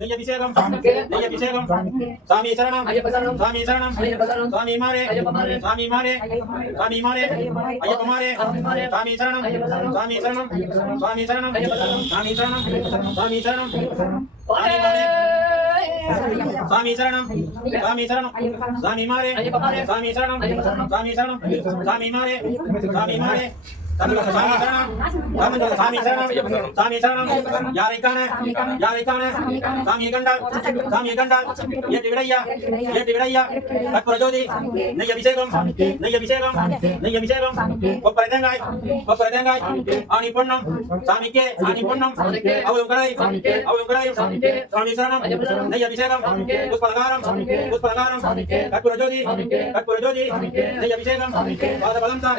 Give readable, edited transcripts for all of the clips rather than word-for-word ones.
நெய்யபிஷேகம் நெய்யபிஷேகம் சாமி சரணம் சாமி சரணம் சாமி மாரே சாமி மாரே சாமி மாரே ஐயப்ப மாரே சாமி சரணம் சாமி சரணம் சாமி சரணம் சாமி சரணம் சாமி சரணம் சாமி மாரே சாமி சரணம் சாமி சரணம் சாமி மாரே சாமி சரணம் சாமி சரணம் சாமி மாரே சாமி மாரே சாமி சரணம் சாமி சரணம் சாமி சரணம் யாரைக்கான சாமி கண்டால் ஏற்றி விடையா கற்பூர ஜோதி நெய்யபிஷேகம் நெய்யபிஷேகம் நெய்யபிஷேகம் கொப்பரை தேங்காய் ஆணி பொன்னம் சாமிக்கே ஆணி பொன்னம் அவளும் கடாயும் சாமி சரணம் நெய்யபிஷேகம் புஷ்பலகாரம் கற்பூர ஜோதி நெய்யபிஷேகம் பாதபலம் தா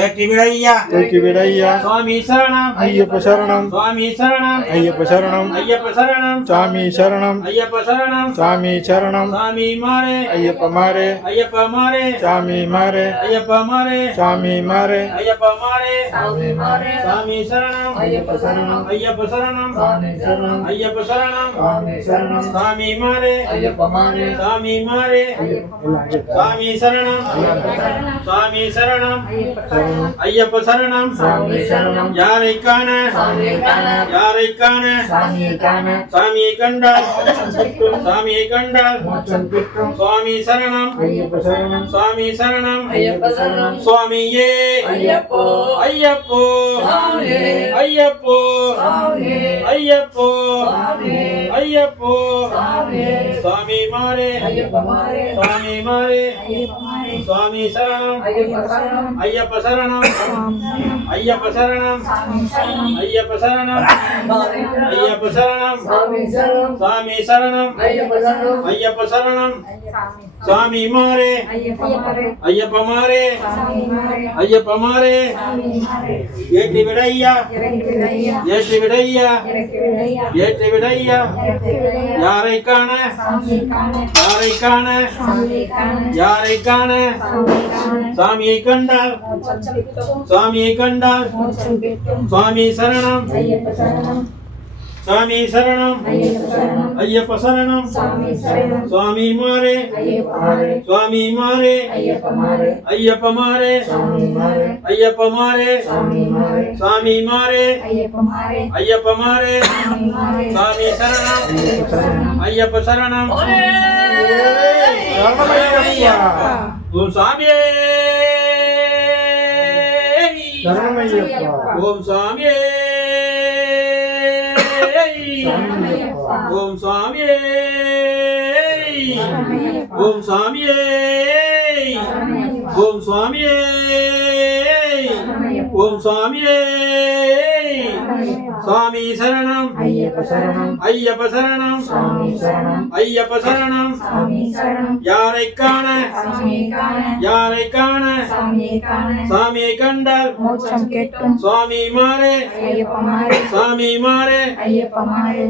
ஏற்றி விடையா சுவாமி சரணம் ஐயப்ப சரணம் சுவாமி சரணம் ஐயப்ப சரணம் ஐயப்ப சரணம் சாமி சரணம் ஐயப்ப சரணம் சாமி சரணம் சாமி மாரே ஐயப்ப மாரே ஐயப்ப மாரே சாமி மாரே ஐயப்ப மாரே சாமி மாரே ஐயப்ப மாரே சாமி சரணம் ஐயப்ப சரணம் ஐயப்ப சரணம் ஐயப்ப சரணம் சாமி மாரே சாமி மாரே சாமி சரணம் சாமி சரணம் ஐயப்ப சரணம் யாரைக்கான சாமியை கண்டால் சுவாமி சரணம் சுவாமி சரணம் சுவாமியே ஐயப்போ ஐயப்போ ஐயப்போ ஐயப்போ சுவாமி மாரே சுவாமி மாரே சுவாமி சரணம் ஐயப்ப சரணம் ஐயப்ப சரணம் ஐயப்ப சரணம் ஐயப்ப சரணம் சுவாமி சரணம் ஐயப்ப சரணம் சுவாமி மாரே ஐயப்ப மாரே ஐயப்ப மாரே ஏற்றி விடையா யாரைக்கான சாமியை கண்டால் சுவாமி சரணம் சாமி சரணம் ஐயப்ப சரணம் சுவாமி மாரே சுவாமி மாரே ஐயப்ப மாரே ஐயப்ப மாரே சாமி மாரே ஐயப்ப மாரே சாமி சரணம் ஐயப்ப சரணம் ஓம் சாமியே ஓம் சாமியே ஓம் சாமியே ஓம் சாமியே ஓம் சாமியே ஓம் சாமியே சாமி சரணம் ஐயப்ப சரணம் ஐயப்ப சரணம் யாரைக்கான சாமியை கண்டால் சுவாமி மாரே சுவாமி மாரே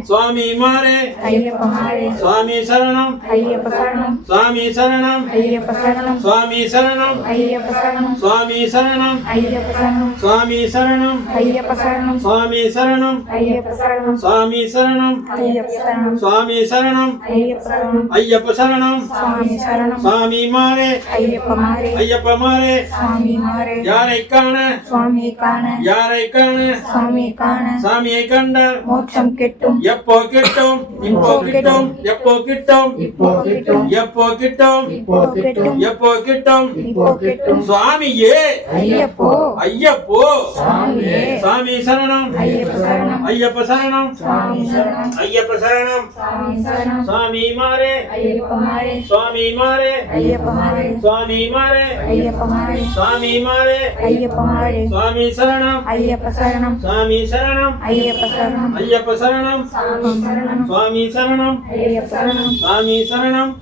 சுவாமி மாரே சுவாமி சரணம் சுவாமி சரணம் சுவாமி சரணம் சுவாமி சரணம் சுவாமி சரணம் சுவாமி சரணம் சுவாமி சரணம் சுவாமி சரணம் ஐயப்ப சரணம் சுவாமி மாரே ஐயப்ப மாரே யாரைக்கான சாமியை கண்டால் எப்போ கிட்டும் எப்போ கிட்டும் சுவாமியே ஐயப்போ சாமி சரணம் ஐயப்ப சரணம் ஐயப்ப சரணம் சுவாமி மாரே சுவாமி மாரே சுவாமி மாரே சுவாமி மாரே சுவாமி சரணம் சுவாமி சரணம் ஐயப்ப சரணம் சுவாமி சரணம் சுவாமி சரணம்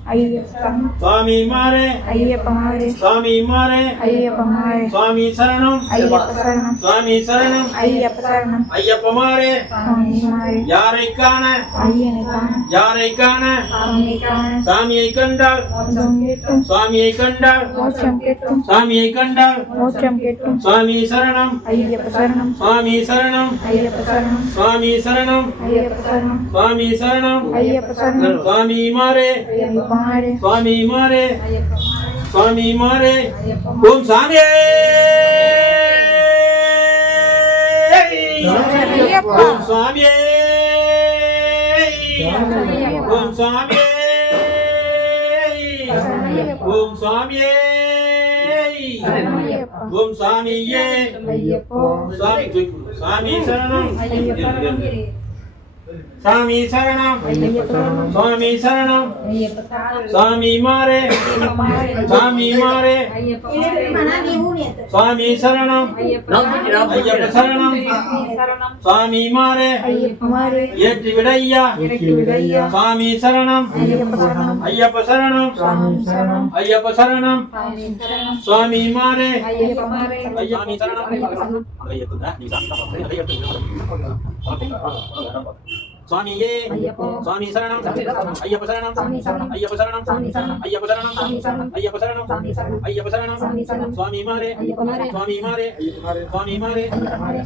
சுவாமி மாரே சுவாமி மாரே சுவாமி சரணம் சுவாமி சரணம் ஐயப்ப மாரே யாரைக்கான சாமியை கண்டால் சாமியை சுவாமியை கண்டால் மோட்சம் கிட்டும். சுவாமி சரணம் ஐயப்ப சரணம். சுவாமி சரணம் ஐயப்ப சரணம். சுவாமி சரணம் ஐயப்ப சரணம். சுவாமி சரணம் ஐயப்ப சரணம். சுவாமி மாரே ஐயப்ப மாறே. சுவாமி மாரே சுவாமி மாரே ஓம் சாமியே ஐயப்பா. ஓம் சாமியே ஓம் சாமியே ஓம் சாமியே ஐயப்பா. ஓம் சாமியே ஐயப்போ. சாமி சாமி சரணம் சாமி சரணம் சுவாமி சரணம் சாமி மாரே சாமி மாரே சுவாமி சரணம் ஐயப்ப சரணம் சுவாமி மாரே ஐயப்ப மாறே. ஏற்றி விடையா இறக்கி விடையா. சுவாமி சரணம் ஐயப்ப சரணம். ஐயப்ப சரணம் சுவாமி சரணம். ஐயப்ப சரணம் சுவாமி சரணம். சுவாமி மாரே ஐயப்ப மாறே. ஐயாமி சரணம் சுவாமியே ஐயப்போ. சுவாமி சரணம் ஐயப்ப சரணம் சுவாமி சரணம். ஐயப்ப சரணம் சுவாமி சரணம். ஐயப்ப சரணம் சுவாமி சரணம். ஐயப்ப சரணம் சுவாமி சரணம். ஐயப்ப சரணம் சுவாமி சரணம். சுவாமி மாரே ஐயப்ப மாறே. சுவாமி மாரே சுவாமி மாரே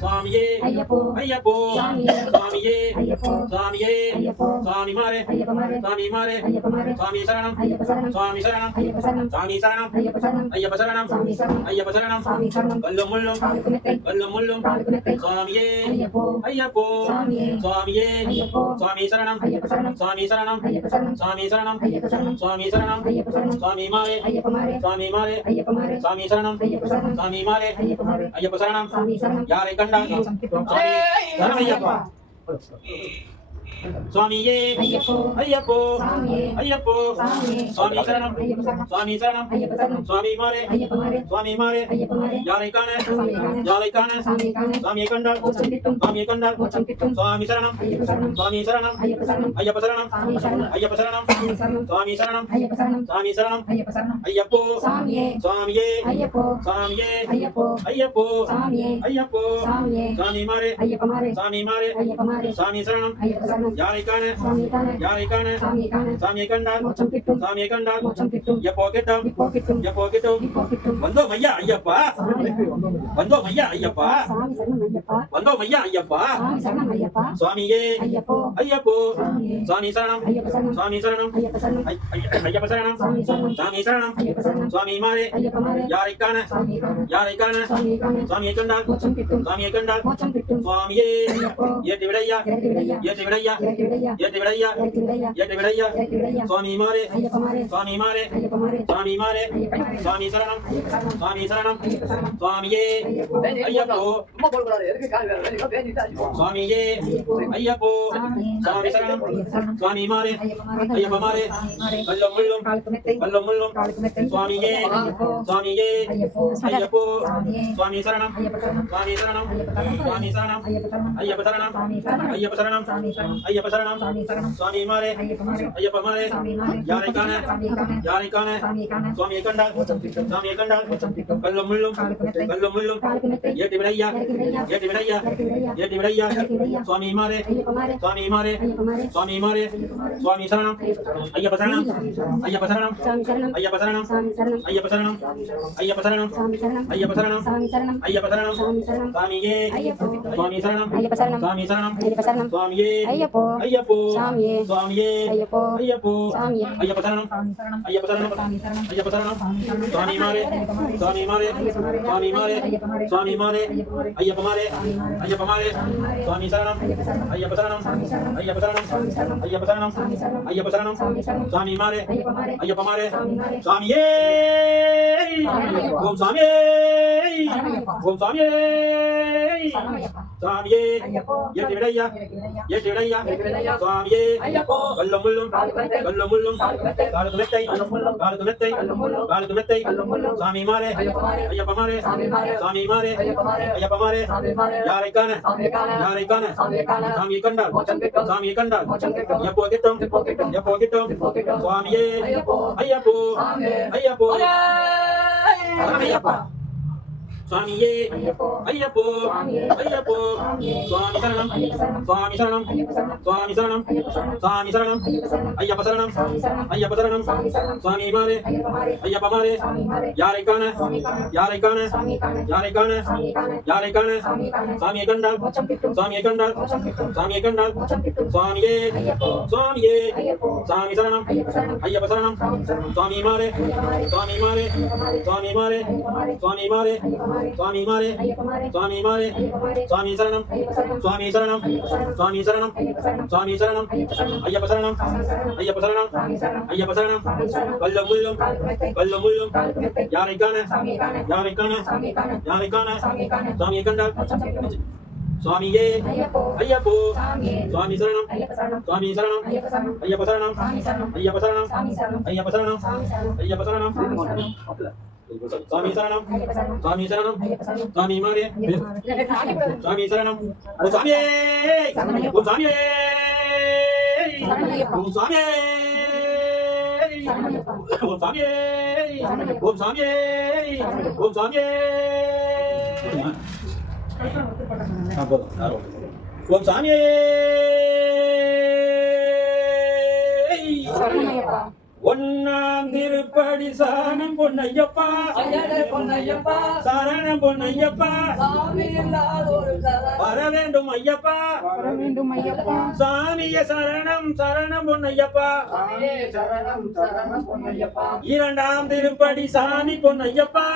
சுவாமியே ஐயப்போ. ஐயப்போ சுவாமியே. சுவாமியே ஐயப்போ. சுவாமியே ஐயப்போ. சுவாமி மாரே ஐயப்ப மாறே. சுவாமி மாரே ஐயப்ப மாறே. சுவாமி சரணம் ஐயப்ப சரணம். சுவாமி சரணம் ஐயப்ப சரணம். சுவாமி சரணம் ஐயப்ப சரணம். ஐயப்ப சரணம் சுவாமி சரணம். ஐயப்ப சரணம் சுவாமி சரணம். கல்லும் முள்ளும் காலுக்கு மெத்தை. கல்லும் முள்ளும் காலுக்கு மெத்தை. சுவாமியே ஐயப்போ. ஐயப்போ சுவாமியே. சுவாமியே ஐயப்போ. சுவாமி சரணம் ஐயப்ப சரணம். சுவாமி சரணம் ஐயப்ப சரணம். சுவாமி சரணம் ஐயப்ப சரணம். சுவாமி சரணம் ஐயப்ப சரணம். சுவாமி மாரே ஐயப்ப மாறே. சுவாமி மாரே ஐயப்ப மாறே. சுவாமி சரணம் ஐயப்ப சரணம். சுவாமி மாரே ஐயப்ப மாறே. ஐயப்ப சரணம் சுவாமி சரணம். யாரை கண்டால் சுவாமி சரணம் ஐயப்பா சுவாமியே ஐயப்போ. ஐயப்போ சுவாமியே. ஐயப்போ சுவாமியே. சுவாமி சரணம் ஐயப்ப சரணம். சுவாமி சரணம் ஐயப்ப சரணம். சுவாமி மாரே ஐயப்ப மாறே. சுவாமி மாரே ஐயப்ப மாறே. யாரை காண சுவாமி காண. யாரை காண சுவாமி காண. சுவாமியை கண்டால் மோட்சம் கிட்டும். சுவாமியை கண்டால் மோட்சம் கிட்டும். சுவாமி சரணம் ஐயப்ப சரணம். சுவாமி சரணம் ஐயப்ப சரணம். ஐயப்ப சரணம் சுவாமி சரணம். ஐயப்ப சரணம் சுவாமி சரணம். சுவாமி சரணம் ஐயப்ப சரணம். சுவாமி சரணம் ஐயப்ப சரணம். ஐயப்போ சுவாமியே. சுவாமியே ஐயப்போ. சுவாமியே ஐயப்போ. ஐயப்போ சுவாமியே. ஐயப்போ சுவாமியே. சுவாமி மாரே ஐயப்ப மாறே. சுவாமி மாரே ஐயப்ப மாறே. சுவாமி சரணம் ஐயப்ப சரணம். யாரை காண சுவாமி காண. யாரை காண சுவாமி காண. சுவாமியை கண்டால் மோட்சம் கிட்டும். சுவாமியை கண்டால் மோட்சம் கிட்டும். எப்போ கிட்டும் இப்போ கிட்டும். எப்போ கிட்டும் இப்போ கிட்டும். வந்தோம் ஐயா ஐயப்பா வந்தோம் ஐயா ஐயப்பா சுவாமி சரணம் ஐயப்பா. வந்தோம் ஐயா ஐயப்பா சுவாமி சரணம் ஐயப்பா. சுவாமியே ஐயப்போ. ஐயப்போ சுவாமியே. சுவாமி சரணம் ஐயப்ப சரணம். சுவாமி சரணம் ஐயப்ப சரணம். ஐயப்ப சரணம் சுவாமி சரணம். சுவாமி சரணம் ஐயப்ப சரணம். சுவாமி மாரே ஐயப்ப மாறே. யாரை காண சுவாமி காண. யாரை காண சுவாமி காண. சுவாமியை கண்டால் மோட்சம் கிட்டும். சுவாமியை கண்டால் மோட்சம் கிட்டும். சுவாமியே ஐயப்போ. ஏற்றி விடையா இறக்கி விடையா. ஏற்றி விடையா இறக்கி விடையா. ஏற்றி விடையா இறக்கி விடையா. ஏற்றி விடையா இறக்கி விடையா. சுவாமி மாரே ஐயப்ப மாறே. சுவாமி மாரே ஐயப்ப மாறே. சுவாமி மாரே ஐயப்ப மாறே. சுவாமி சரணம் ஐயப்ப சரணம். சுவாமி சரணம் ஐயப்ப சரணம். சுவாமியே ஐயப்போ. ஐயப்போ சுவாமியே ஐயப்போ சுவாமி சரணம் சுவாமி மாரே ஐயப்ப மாறே. ஐயப்ப மாரே சுவாமி மாறே. கல்லும் முள்ளும் காலுக்கு மெத்தை. கல்லும் முள்ளும் காலுக்கு மெத்தை. சுவாமியே ஐயப்போ. சுவாமியே ஐயப்போ. ஐயப்போ சுவாமியே. சுவாமி சரணம் ஐயப்ப சரணம். சுவாமி சரணம் ஐயப்ப சரணம். சுவாமி சரணம் ஐயப்ப சரணம். ஐயப்ப சரணம் சுவாமி சரணம். ஐயப்ப சரணம் சுவாமி சரணம். ஐயப்ப சரணம் சுவாமி சரணம். சுவாமி மாரே ஐயப்ப மாறே. ஐயப்ப மாரே சுவாமி மாறே. யாரை காண சுவாமி காண. யாரை காண சுவாமி காண. சுவாமியை கண்டால் சுவாமியை கண்டால் மோட்சம் கிட்டும். கல்லும் முள்ளும் காலுக்கு மெத்தை. கல்லும் முள்ளும் காலுக்கு மெத்தை. ஏற்றி விடையா இறக்கி விடையா. ஏற்றி விடையா இறக்கி விடையா. ஏற்றி விடையா இறக்கி விடையா. சுவாமி மாரே ஐயப்ப மாறே. சுவாமி மாரே ஐயப்ப மாறே. சுவாமி மாரே ஐயப்ப மாறே. சுவாமி சரணம் ஐயப்ப சரணம் ஐயப்ப சரணம் சுவாமி சரணம். ஐயப்ப சரணம் சுவாமி சரணம். ஐயப்ப சரணம் ஐயப்ப சரணம் சுவாமி சரணம். ஐயப்ப சரணம் சுவாமி சரணம். ஐயப்ப சரணம் சுவாமி சரணம். சுவாமியே ஐயப்போ. சுவாமி சரணம் ஐயப்ப சரணம். சுவாமி சரணம் ஐயப்ப சரணம். சுவாமியே ஐயப்போ. ஐயப்போ சுவாமியே. சுவாமியே ஐயப்போ. ஐயப்போ சுவாமியே. ஐயப்ப சரணம் சுவாமி சரணம். ஐயப்ப சரணம் சுவாமி சரணம். ஐயப்ப சரணம் சுவாமி சரணம். சுவாமி மாரே சுவாமி மாரே சுவாமி மாரே சுவாமி மாரே ஐயப்ப மாரே ஐயப்ப மாரே சுவாமி சரணம் ஐயப்ப சரணம் ஐயப்ப சரணம் ஐயப்ப சரணம் ஐயப்ப சரணம் சுவாமி மாரே ஐயப்ப மாரே சுவாமியே ஓம் சாமியே ஓம் சாமியே சுவாமியே ஏற்றி விடையா ஏற்றி விடையா சுவாமியே கல்லும் முள்ளும் கல்லும் முள்ளும் காலுக்கு மெத்தை காலுக்கு மெத்தை காலுக்கு மெத்தை சுவாமி மாரே ஐயப்ப மாரே சுவாமி மாரே ஐயப்ப மாரே யாரை காண யாரை காண சாமியை கண்டால் சாமியை கண்டால் எப்போ கிட்டும் எப்போ கிட்டும் சுவாமியே ஐயப்போ ஐயப்போ ஐயப்பா சுவாமியே ஐயப்போ ஐயப்போ சுவாமியே ஐயப்போ சுவாமி சரணம் சுவாமி சரணம் சுவாமி சரணம் சுவாமி சரணம் ஐயப்ப சரணம் ஐயப்ப சரணம் சுவாமி மாறே ஐயப்ப மாறே யாரை காண யாரை காண யாரை காண யாரை காண சுவாமியை கண்டால் சுவாமியை கண்டால் சுவாமியை கண்டால் சுவாமியே சுவாமியே சுவாமி சரணம் ஐயப்ப சரணம் சுவாமி மாறே சுவாமி மாறே சுவாமி மாறே சுவாமி மாறே சுவாமி மாறே சுவாமி மாறே சுவாமி சரணம் சுவாமி சரணம் சுவாமி சரணம் சுவாமி சரணம் ஐயப்ப சரணம் ஐயப்ப சரணம் ஐயப்ப சரணம் கல்லும் முள்ளும் கல்லும் முள்ளும் யாரை காண யாரை காண யாரை காண சுவாமியை கண்டால் சுவாமியே ஐயப்போ சுவாமி சரணம் சுவாமி சரணம் ஐயப்ப சரணம் ஐயப்ப சரணம் ஐயப்ப சரணம் ஐயப்ப சரணம் சுவாமி சரணம் சுவாமி சரணம் சுவாமி மாறே சுவாமி சரணம் ஓ சுவாமியே ஓ சுவாமியே ஓ சுவாமியே ஓம் சாமியே ஓம் சாமியே ஓம் சாமியே ஓம் சாமியே சரணமையப்பா ஒன்னாம் திருப்படி சரணம் பொன்னையப்பா பொன்னையப்பா சரணம் பொன்னையப்பா சாமி இல்லாத ஒரு வர வேண்டும் ஐயப்பா வர வேண்டும் ஐயப்பா சாமிய சரணம் சரணம் பொன்னையப்பா சாமியே சரணம் சரணம் பொன்னையப்பா இரண்டாம் திருப்படி சாமி பொன்னையப்பா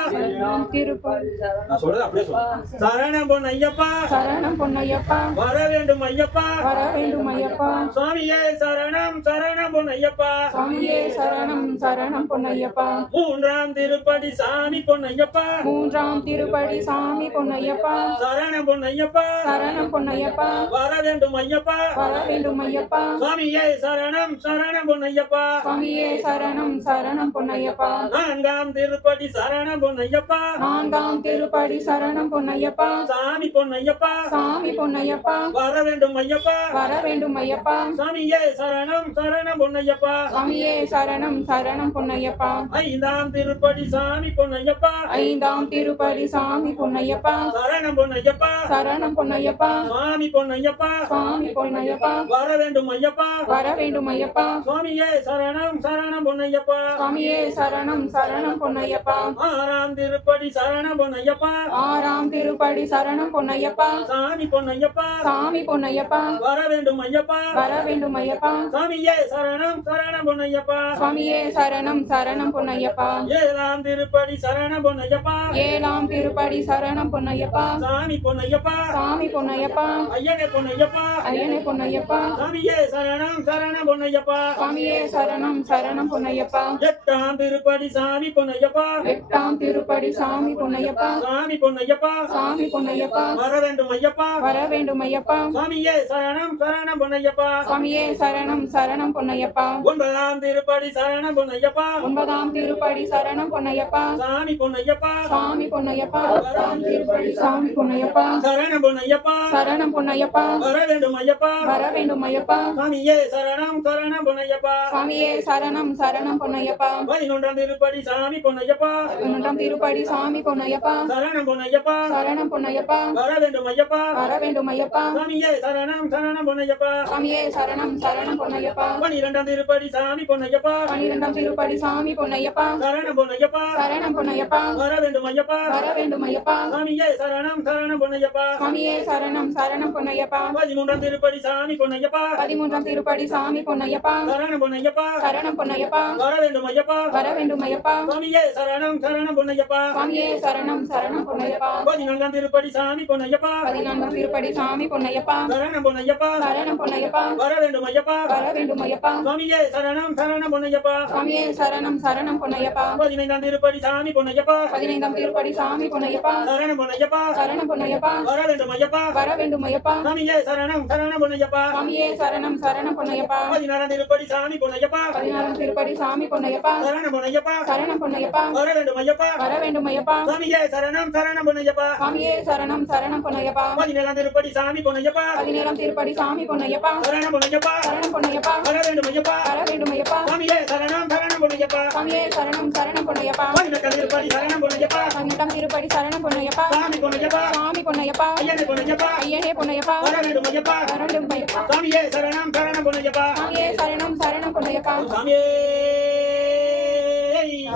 திருப்பதி நான் சொல்றது அப்படியே சொல்றேன் சரணம் பொன்னையப்பா சரணம் பொன்னையப்பா வர வேண்டும் ஐயப்பா வர வேண்டும் ஐயப்பா சுவாமியே சரணம் சரணம் பொன்னையப்பா சுவாமியே சரணம் சரணம் பொன்னையப்பா மூன்றாம் திருப்படி சாமி பொன்னையப்பா மூன்றாம் திருப்படி சாமி பொன்னையப்பா சரணம் பொன்னையப்பா சரணம் பொன்னையப்பா வர வேண்டும் ஐயப்பா வர வேண்டும் ஐயப்பா சுவாமியே சரணம் சரணம் பொன்னையப்பா சுவாமியே சரணம் சரணம் பொன்னையப்பா நான்காம் திருப்படி சரணம் பொன்னையப்பா நான்காம் திருப்படி சரணம் பொன்னையப்பா சாமி பொன்னையப்பா சாமி பொன்னையப்பா வர வேண்டும் ஐயப்பா வர வேண்டும் ஐயப்பா சுவாமியே சரணம் சரணம் பொன்னையப்பா சுவாமியே சரணம் சரணம் பொன்னையப்பா ஐந்தாம் திருப்படி சாமி பொன்னையப்பா ஐந்தாம் திருப்படி சாமி பொன்னையப்பா சரணம் பொன்னையப்பா சரணம் பொன்னையப்பா சுவாமி பொன்னையப்பா சுவாமி பொன்னையப்பா வர வேண்டும் ஐயப்பா வர வேண்டும் ஐயப்பா சுவாமியே சரணம் சரணம் பொன்னையப்பா சுவாமியே சரணம் சரணம் பொன்னையப்பா ஆறாம் திருப்படி சரணம் பொன்னையப்பா ஆறாம் திருப்படி சரணம் பொன்னையப்பா சாமி பொன்னையப்பா சாமி பொன்னையப்பா வர வேண்டும் ஐயப்பா வர வேண்டும் ஐயப்பா சுவாமியே சரணம் சரணம் பொன்னையப்பா சுவாமியே சரணம் சரணம் பொன்னையப்பா ஏழாம் திருப்படி சரணம் பொன்னையப்பா ஏழாம் திருப்படி சரணம் பொன்னையப்பா சாமி பொன்னையப்பா சாமி பொன்னையப்பா ஐயனே பொன்னையப்பா ஐயனே பொன்னையப்பா சாமியே சரணம் சரணம் பொன்னையப்பா சுவாமியே சரணம் சரணம் பொன்னையப்பா எட்டாம் திருப்படி சாமி பொன்னையப்பா எட்டாம் திருப்படி சாமி பொன்னையப்பா சாமி பொன்னையப்பா சாமி பொன்னையப்பா வர வேண்டும் ஐயப்பா வர வேண்டும் ஐயப்பா சுவாமியே சரணம் சரணம் பொன்னையப்பா சுவாமியே சரணம் சரணம் பொன்னையப்பா ஒன்பதாம் திருப்படி சரணம் பொன்னையப்பா ஒன்பதாம் திருப்படி சரணம் பொன்னையப்பா சாமி பொன்னையப்பா சாமி பொன்னையப்பா ஒன்பதாம் திருப்படி சாமி பொன்னையப்பா சரணம் பொன்னையப்பா சரணம் பொன்னையப்பா வர வேண்டும் ஐயப்பா வர வேண்டும் ஐயப்பா சாமியே சரணம் சரணம் பொன்னையப்பா சுவாமியே சரணம் சரணம் பொன்னையப்பா பதினொன்றாம் திருப்படி சாமி பொன்னையப்பா பதினொன்றாம் திருப்படி சாமி பொன்னையப்பா சரணம் பொன்னையப்பா சரணம் பொன்னையப்பா வர வேண்டும் ஐயப்பா வர வேண்டும் ஐயப்பா சாமியே சரணம் சரணம் பொன்னையப்பா சுவாமியே சரணம் சரணம் பொன்னையப்பா பனிரெண்டாம் திருப்படி சாமி பொன்னையப்பா பன்னிரெண்டாம் திருப்படி சாமி பொன்னையப்பா சரணம் பொன்னையப்பா சரணம் பொன்னையப்பா வர வேண்டும் ஐயப்பா வர வேண்டும் ஐயப்பா சாமியே சரணம் சரணம் பொன்னையப்பா சுவாமியே சரணம் சரணம் பொன்னையப்பா பதிமூன்றாம் திருப்படி சாமி பொன்னையப்பா பதிமூன்றாம் திருப்படி சாமி பொன்னையப்பா சரணம் பொன்னையப்பா சரணம் பொன்னையப்பா வர வேண்டும் ஐயப்பா வர வேண்டும் ஐயப்பா சாமியே சரணம் சரணம் பொன்னையப்பா சுவாமியே சரணம் சரணம் பொன்னையப்பா பதினான்காம் திருப்படி சாமி பொன்னையப்பா பதினான்காம் திருப்படி சாமி பொன்னையப்பா சரணம் பொன்னையப்பா சரணம் பொன்னையப்பா வர வேண்டும் ஐயப்பா வர வேண்டும் ஐயப்பா சாமியே சரணம் சரணம் பொன்னையப்பா சுவாமியே சரணம் சரணம் பொன்னையப்பா பதினைந்தாம் திருப்படி சாமி பொன்னையப்பா பதினைந்தாம் திருப்படி சாமி பொன்னையப்பா சரணம் பொன்னையப்பா சரணம் பொன்னையப்பா வர வேண்டும் ஐயப்பா வர வேண்டும் ஐயப்பா சாமியே சரணம் சரணம் பொன்னையப்பா சுவாமியே சரணம் சரணம் பொன்னையப்பா பதினாறாம் திருப்படி சாமி பொன்னையப்பா பதினாறாம் திருப்படி சாமி பொன்னையப்பா சரணம் பொன்னையப்பா சரணம் பொன்னையப்பா வர வேண்டும் ஐயப்பா வர வேண்டும் ஐயப்பா சாமியே சரணம் சரணம் பொன்னையப்பா சுவாமியே சரணம் சரணம் பொன்னையப்பா பதினேழாம் திருப்படி சாமி பொன்னையப்பா பதினேழாம் திருப்படி சாமி பொன்னையப்பா சரணம் பொன்னையப்பா சரணம் பொன்னையப்பா வர வேண்டும் ஐயப்பா வர வேண்டும் ஐயப்பா சாமியே சரணம் சரணம் பொன்னையப்பா சுவாமியே சரணம் சரணம் பொன்னையப்பா பதினெட்டாம் திருப்படி சரணம் பொன்னையப்பா 18 திருப்படி சரணம் பொன்னையப்பா சாமி பொன்னையப்பா சுவாமி பொன்னையப்பா ஐயனே பொன்னையப்பா ஐயனே பொன்னையப்பா வர வேண்டும் ஐயப்பா வரண்டும் பொன்னையப்பா சாமியே சரணம் சரணம் பொன்னையப்பா சாமியே சரணம் சரணம் பொன்னையப்பா சாமியே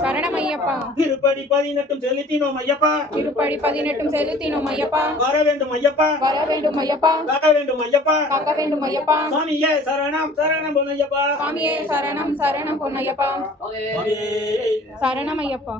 சரணம் ஐயப்பா திருப்படி 18 செலுத்தினோம் ஐயப்பா திருப்படி 18 செலுத்தினோம் ஐயப்பா வர வேண்டும் ஐயப்பா வர வேண்டும் ஐயப்பா காக்க வேண்டும் ஐயப்பா காக்க வேண்டும் ஐயப்பா சாமியே சரணம் சரணம் பொன்னையப்பா சாமியே சரணம் சரணம் பொன்னையப்பா சாமியே சரணம் ஐயப்பா